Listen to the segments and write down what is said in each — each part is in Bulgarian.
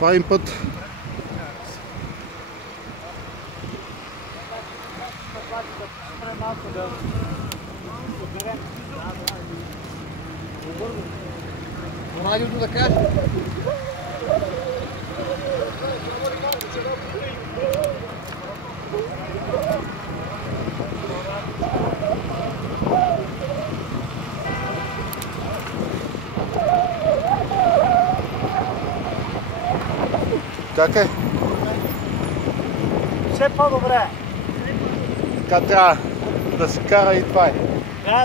Правим път. Радиото да каже. Как е? Все по-добре. Така трябва да се кара и това е.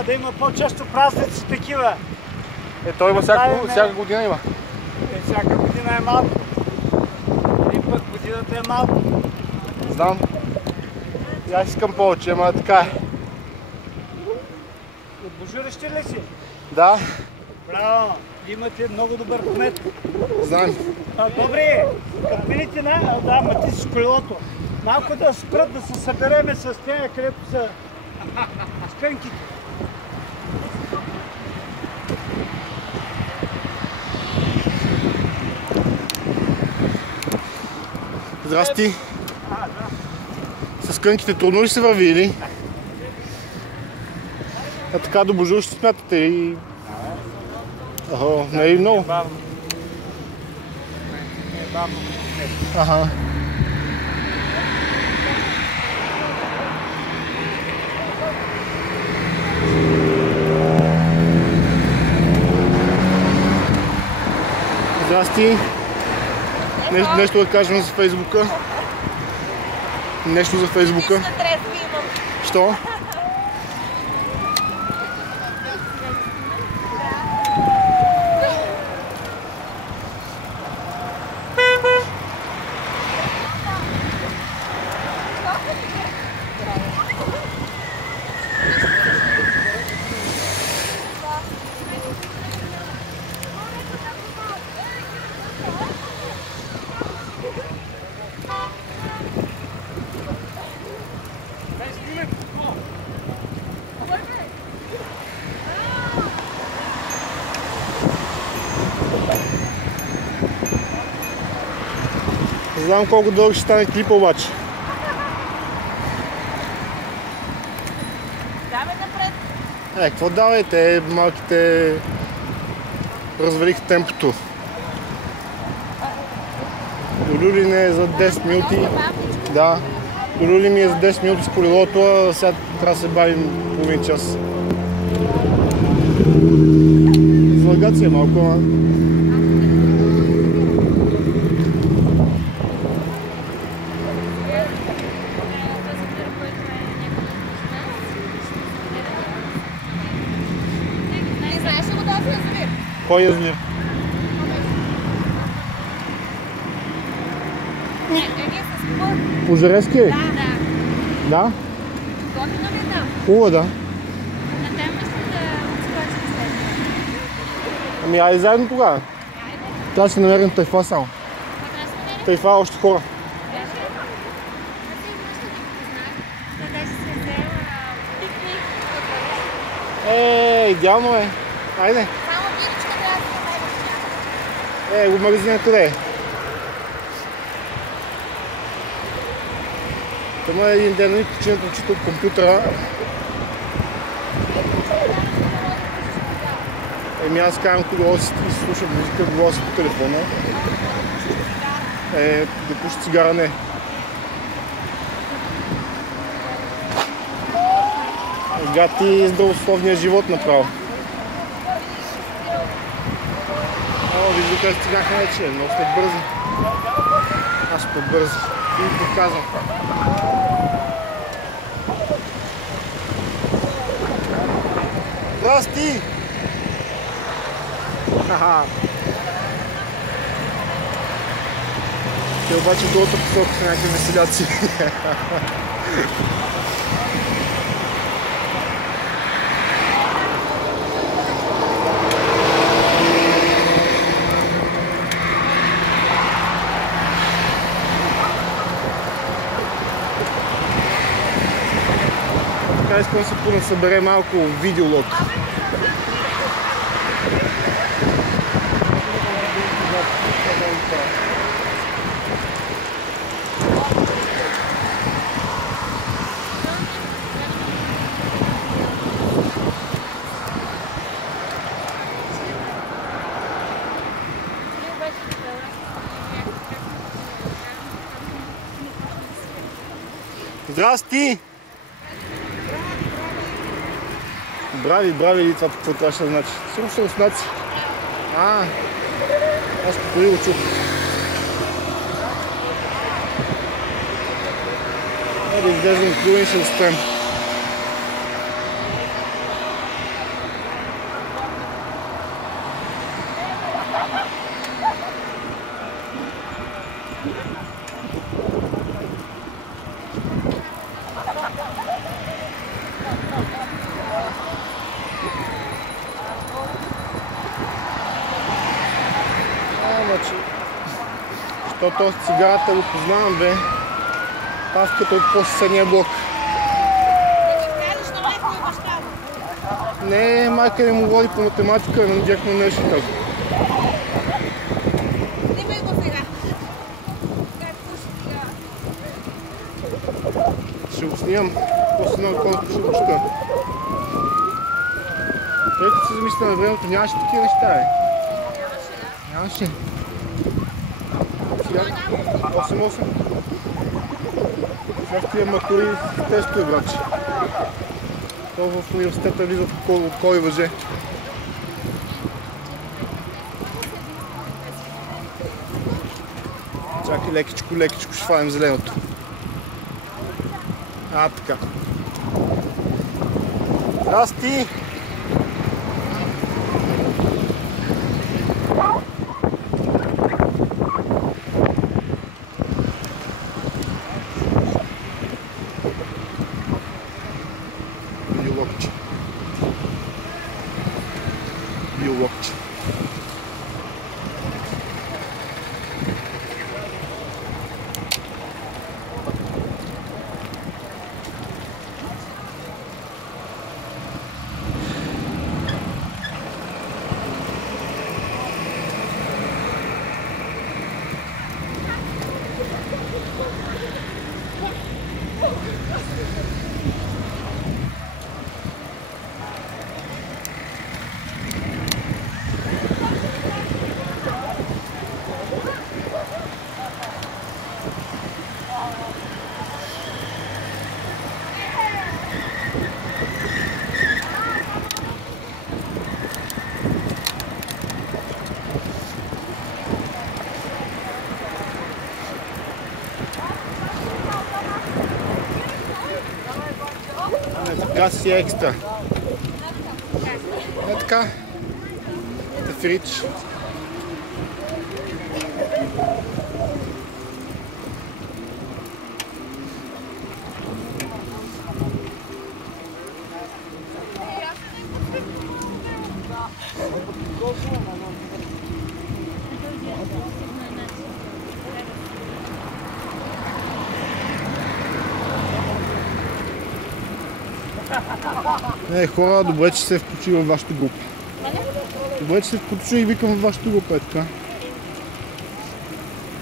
Да има по-често празници такива. Той има всяка година има. Всяка година е малко. Един път годината е малко. Знам. И аз искам повече, ама така е. От Божурище ли си? Да. Браво! Имате много добър кмет. Знам. Добре, като видите ма ти си с колелото. Малко да спрат да се събереме с тея, където са скънките. Здрасти. С кънките трудно ли се върви или? А така до Божур ще смятате и... не е много. Ага. Здрасти. Нещо да кажем за Фейсбука. Нещо за Фейсбука. Що? Не знам колко дълъг ще стане клипа обаче. Давай напред. Какво давай? Те малките развалиха темпото. До Люлин е за 10 минути. Да. До Люлин ми е за 10 минути с колелото, а сега трябва да се бавим половин час. Злагат си е малко, а... Кой язмир? Пожаревски е? Да. Да? Готино ли там? Хубаво, да. На тем мисля да отскочим след. Ами айде заедно тогава. Трябва да си намерим тайфа само. Тайфа още хора. Идеално е. Айде. Само биричка трябва да се намериш. Магазинът къде е? Тома един ден ми починат очите от компютъра. Аз карам колело си и слушам музика, говоря си по телефона. Да пуша цигара не. Гати здравословния живот направо. Вижда как стигаха вече, много сте бързи. Аз по-бързи и показвам. Здрасти! Ха-ха! Те обаче долата посока са някакви веселяци. Така искам да се понасъбере малко видеолог. Здрасти! Брави, брави ли това какво трябваше да значи? Сигурно са руснаци. Аз попори го чух. Да изглеждам клюва и ще успеем. Защото цигарата го познавам, бе. Павката от по-съседния блок. Не, майка не му води по математика, но директно нещо казва. Снимай го сега. Ще го снимам. После много колко ще го чука. Той като се замисля на времето, нямаше такива неща, бе. Нямаше. 8-8. Сега тия матури тестове, братче. То в университета влизат от кой въже. Чакай, лекичко, лекичко ще фанем зеленото. Така. Здрасти! Биологче. Така си е екстра. Е така. Тефрич. Хора, добре, че се включили във вашата група. Добре, че се включили и викам във вашата група, е така.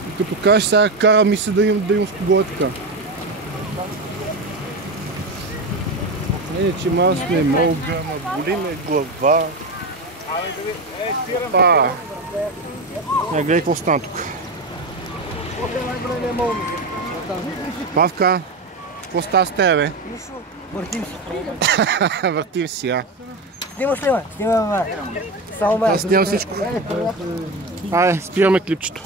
И като кажеш, сега кара ми се да имам с кого е така. Не, че аз не мога, боли ме глава. Гледай какво стана тук. Павка, какво става с тебе, бе? Въртим се. Въртим си, Снимаш ли, ме? Снимаме. Само ме. Аз снимам всичко. Айде, спираме клипчето.